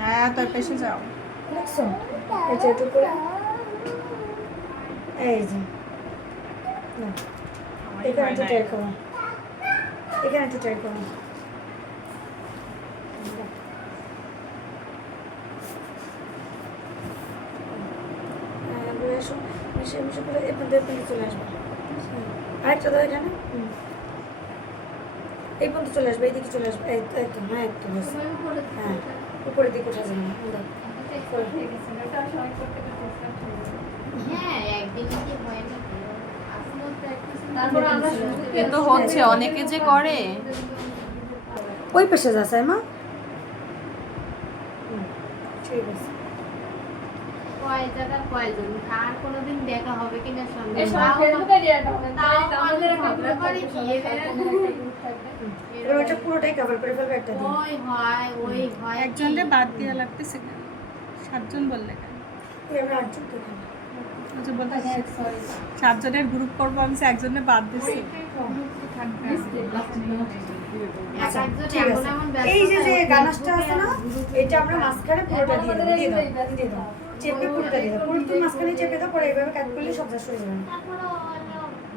হ্যাঁ তোর পেশে যাও দেখছো এটা একটু করে এই যে না এখানে একটু ট্রাই করো এখানে একটু ট্রাই করো এসো মিশে মিশে করে এখানে চলে আসবে আরেকটা দাও এখানে এই পর্যন্ত চলে আসবে এইদিকে চলে আসবে একদম হ্যাঁ একদম হ্যাঁ উপরের দিকে উঠে যাবে কিন্তু হচ্ছে অনেকে যে করে ওই পেশে যাচ্ছে মা ঠিক আছে আর কোনোদিন দেখা হবে কিনা সন্দেহ ওটা পুরোটাই কভার করে ফেলবে একটা দিন একজনকে বাদ দিয়ে লাগতেছে কেন 7 জন বললে কেন আমরা 8 জন দেখেন আচ্ছা বলতে 7 জনের গ্রুপ করবো আমি একজনের বাদ দিচ্ছি এই যে যে গানাসটা আছে না এটা আমরা মাঝখানে পুরোটা দিয়ে দাও চেপে পুরোটা দিয়ে দাও পুরো মাঝখানে চেপে দাও পরে এইভাবে কাট করলে সব শেষ হয়ে যাবে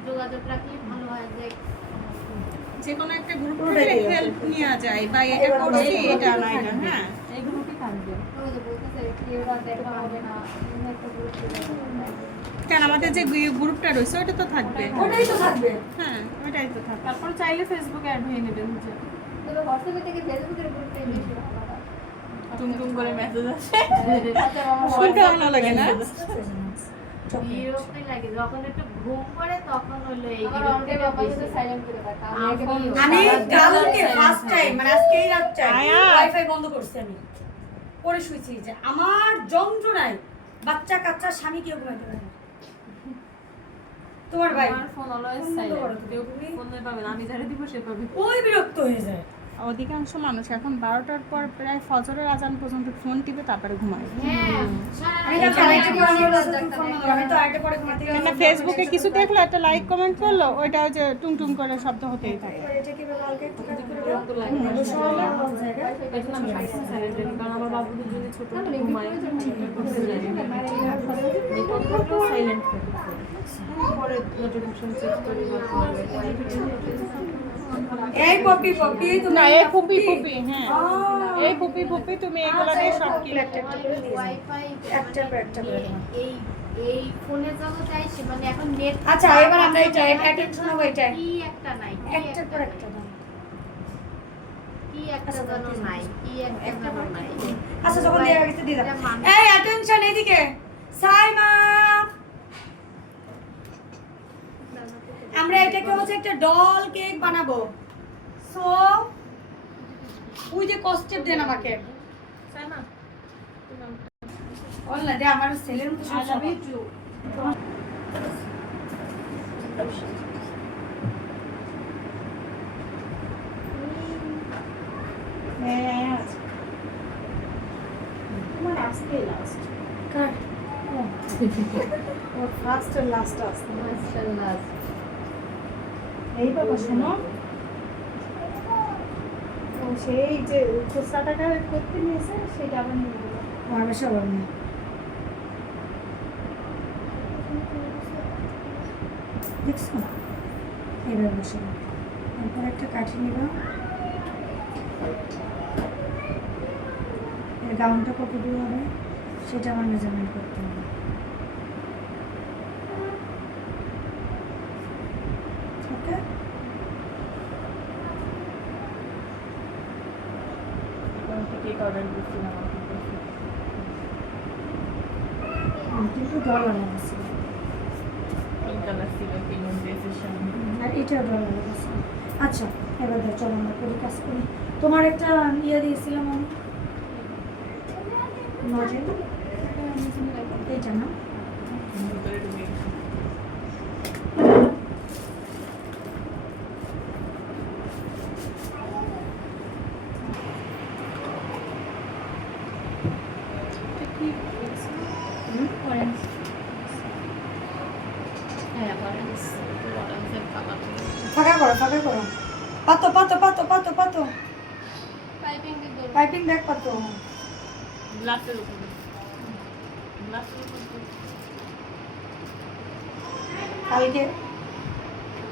যোগাযোগ রাখলে ভালো হয় যে যে কোনো একটা গ্রুপ করে হেল্প নেওয়া যায় বা এটা করছি এটা না এটা হ্যাঁ এই গ্রুপই থাকবে কেন আমাদের যে গ্রুপটা রয়েছে ওটা তো থাকবে ওটাই তো থাকবে হ্যাঁ ওটাই তো থাকবে তারপর চাইলে ফেসবুকে অ্যাড হয়ে নেবেন যে তবে হোয়াটসঅ্যাপে থেকে ফেসবুকের গ্রুপে বেশি ভালো হয় টুমটুম করে মেসেজ আসে শুনতে ভালো লাগে না বিরক্তি লাগে যখন একটু ঘুম পড়ে তখন হলো এই আমাকে বাবা সাথে সাইলেন্ট করে রাখা আমি কালকে ফার্স্ট টাইম মানে আজকেই রাতটা ওয়াইফাই বন্ধ করছি আমি পরে শুয়েছি যে আমার যন্ত্রণায় বাচ্চা কাচ্চা স্বামী কেউ ঘুমাইতে পারে না তোমার ভাই আমার ফোন অলওয়েজ সাইলেন্ট কেউ ফোন পাবে না আমি যারে দিব সে পাবে ওই বিরক্ত হয়ে যায় অধিকাংশ মানুষ এখন 12টার পর প্রায় ফজরের আজান পর্যন্ত ফোন টিপে তারপরে ঘুমায় আমি তো আরেকটা পরে ঘুমাতে কেন ফেসবুকে কিছু দেখলো একটা লাইক কমেন্ট করলো ওইটা ওই যে টুংটুং করে শব্দ হতেই থাকে এটা কি বলে কালকে একটু কাজ করে দাও কারণ আমার বাবু যদি ছোট ঘুমায় সাইলেন্ট পরে নোটিফিকেশন চেক করি এই পপি পপি তুমি না এই ফুপি ফুপি হ্যাঁ এই ফুপি ফুপি তুমি এগুলো দিয়ে সব কি একটা করে দিয়ে ওয়াইফাই একটা করে এই এই ফোনে জগৎ আইছে মানে এখন নেট আচ্ছা এবার আমরা এটা অ্যাটেনশন হবে এটা কি একটা নাই একটার পর একটা দাও কি একটা জানো নাই কি একটা জানো নাই আচ্ছা যখন দিয়ে গেছে দিয়ে দাও এই অ্যাটেনশন এদিকে সাইমা আমরা এটাকে হচ্ছে একটা ডল কেক বানাবো সো ওই যে কস্টেপ দেন আমাকে সাইমা অনলাইন দে আমার ছেলের মতো সব সব হ্যাঁ তোমার আজকে লাস্ট কার ওর ফার্স্ট আর লাস্ট আসছে মাশাআল্লাহ এই বাবা শোনো ও সেই যে খুচরা টাকা করতে নিয়েছে সেটা আবার নিয়ে গেল আমার বেশি অভাব নেই দেখছো এবার বসে তারপর একটা কাঠি নিব এর গাউনটা কত দূর হবে সেটা আমার মেজারমেন্ট করতে হবে ওকে কেক অর্ডার দিচ্ছিলাম কিন্তু ডলার আছে পিঙ্ক কালার ছিল পিঙ্ক ড্রেসের সামনে আর এটাও ডলার আছে আচ্ছা এবার ধর চলো আমরা করি কাজ করি তোমার একটা ইয়ে দিয়েছিলাম আমি নজেল এইটা না ভিতরে ঢুকে গেছে হ্যাঁ অরেঞ্জ অরেঞ্জের কালার ফাঁকা করো পাতো পাতো পাতো পাতো পাতো পাইপিং দিয়ে ধরো। পাইপিং ব্যাগ পাতো গ্লাসের উপরে গ্লাসের উপরে কালকে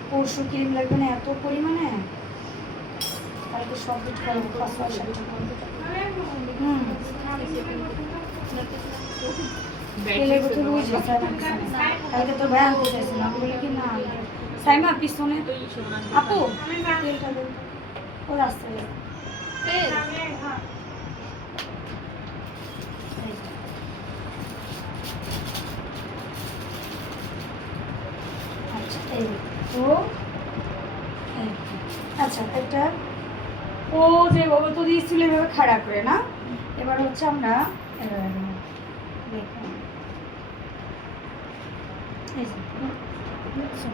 পরশু ক্রিম লাগবে না এত পরিমাণে কালকে সব বিট করবো 500 হুম তেলের বোতল ওই যে কালকে তো ভাই আনতে চাইছিলাম আমি বলি কি না সাইমা পিছনে আপু তেলটা দেন ও রাস্তা তেল আচ্ছা এই তো আচ্ছা একটা ও যে বাবা তো দিয়েছিল এভাবে খাড়া করে না এবার হচ্ছে আমরা এভাবে দেখুন এই যে, দেখছো?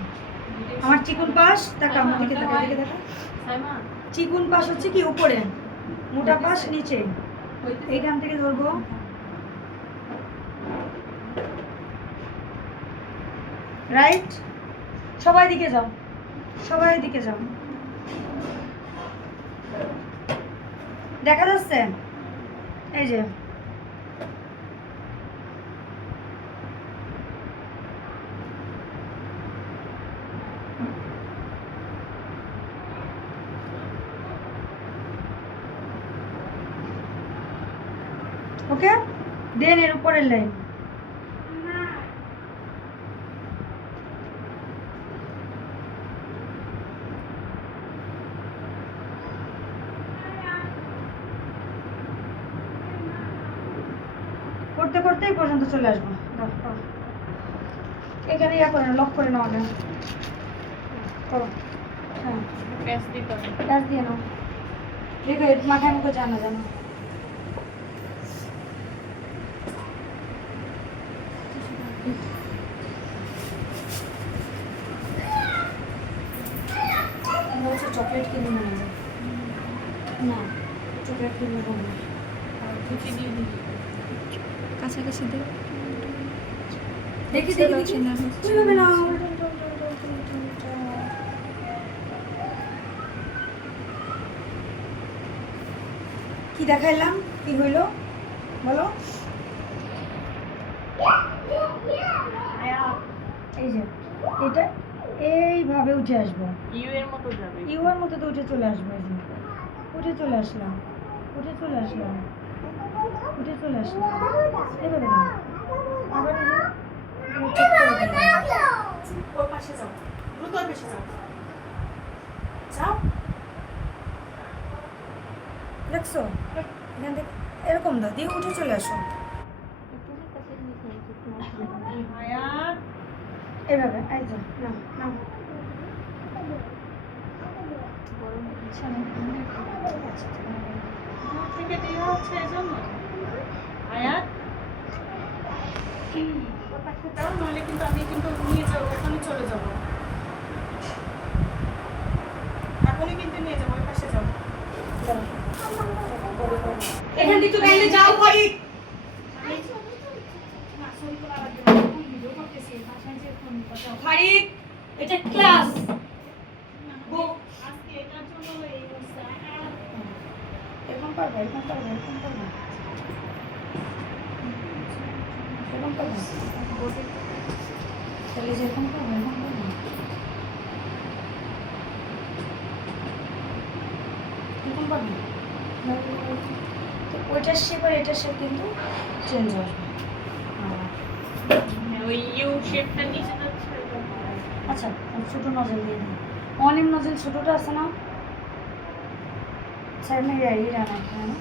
আমার চিকুন পাশ দেখা আমার দিকে দেখা দিকে দেখা সাইমা চিকুন পাশ হচ্ছে কি উপরে মোটা পাশ নিচে এইখান থেকে ধরবো রাইট সবাই দিকে যাও সবাই দিকে যাও দেখা যাচ্ছে এই যে ওকে দেন এর উপরের লাইন করতে করতে এই পর্যন্ত চলে আসবো দাও, দাও। এখানে ইয়া করে লক করে নাও আগে করো হ্যাঁ প্যাচ দিতে হবে গ্যাস দিয়ে নাও দেখো এর মাথায় মুখে জানা জানো বলছে চকলেট কিনে নিয়ে যাবে না চকলেট কিনে দেবো না কুচি দিয়ে দিবি কাছাকাছি দে দেখি দেখি দেখি তুই হবে না কি দেখাইলাম কি হইলো বলো এই যে এটা এইভাবে উঠে আসবো ইউ এর মতো যাবে ইউর মতো তো উঠে চলে আসবো এই যে উঠে চলে আসলাম উঠে চলে আসলাম উঠে চলে আসলাম এভাবে না আবার এই যে এগুলো ঠিক করে দিলাম। ওর পাশে যাও দ্রুত ওর পাশে যাও যাও দেখছো এখান থেকে এরকম দাও দিয়ে উঠে চলে আসো আয়াত এভাবে এই যে নাও নাও দূর থেকে দেওয়া হচ্ছে এজন্য আয়াত ওর পাশে যাও নাহলে কিন্তু আমি কিন্তু নিয়ে যাবো ওখানে চলে যাবো এখনই কিন্তু নিয়ে যাবো ওই পাশে যাও এখান থেকে তো গাইলে যাও করি ফারিক এটা ক্লাস আজকে এটার জন্য এই অবস্থা এরকম পারবে এরকম পারবে এরকম পারবে এরকম পারবে তাহলে যেরকম পারবে এরকম পারবে এরকম পারবে তো ওইটার শেপ আর এটার শেপ কিন্তু চেঞ্জ হবে ওই ইউ শেপটা নিচে যাচ্ছে আচ্ছা ছোটো নজল দিয়ে দিই অনিম নজল ছোটোটা আছে না স্যার মেয়ে রানা এখানে